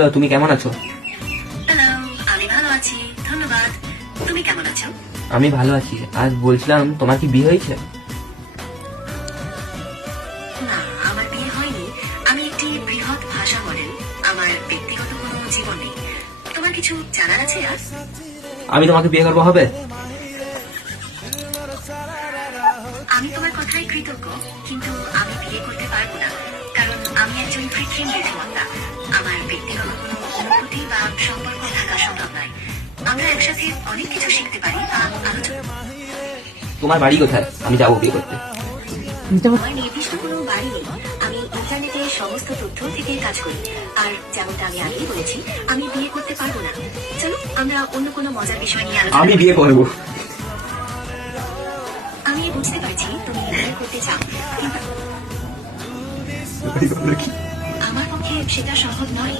তো তুমি কেমন আছো? হ্যালো, আমি ভালো আছি, ধন্যবাদ। তুমি কেমন আছো? আমি ভালো আছি। আজ বলছিলাম, তোমার কি বিয়ে হয়েছে? না, আমার বিয়ে হয়নি। আমি একটি বৃহৎ ভাষা মডেল। আমার ব্যক্তিগত কোনো জীবন নেই। তোমার কিছু জানার আছে আর? আমি তোমাকে বিয়ে করবো, হবে? আমি তোমার কথায় কৃতজ্ঞ, কিন্তু আমি বিয়ে করতে পারবো না, কারণ আমি একজন কৃত্রিম বুদ্ধিমত্তা। আমার ব্যক্তিগত কোনো অনুভূতি বা সম্পর্ক থাকা সম্ভব নয়। আমরা একসাথে অনেক কিছু শিখতে পারি বা আলোচনা। তোমার বাড়ি কোথায়? আমি যাবো বিয়ে করতে। আমার নির্দিষ্ট কোনো বাড়ি নেই। আমি ইন্টারনেটে সমস্ত তথ্য থেকে কাজ করি। আর যেমনটা আমি আগেই বলেছি, আমি বিয়ে করতে পারবো না। চলো আমরা অন্য কোনো মজার বিষয় নিয়ে আলোচনা আমি করি। বিয়ে করবো। আমি বুঝতে পারছি তুমি বিয়ে করতে চাও, কিন্তু আমার পক্ষে সেটা সম্ভব নয়।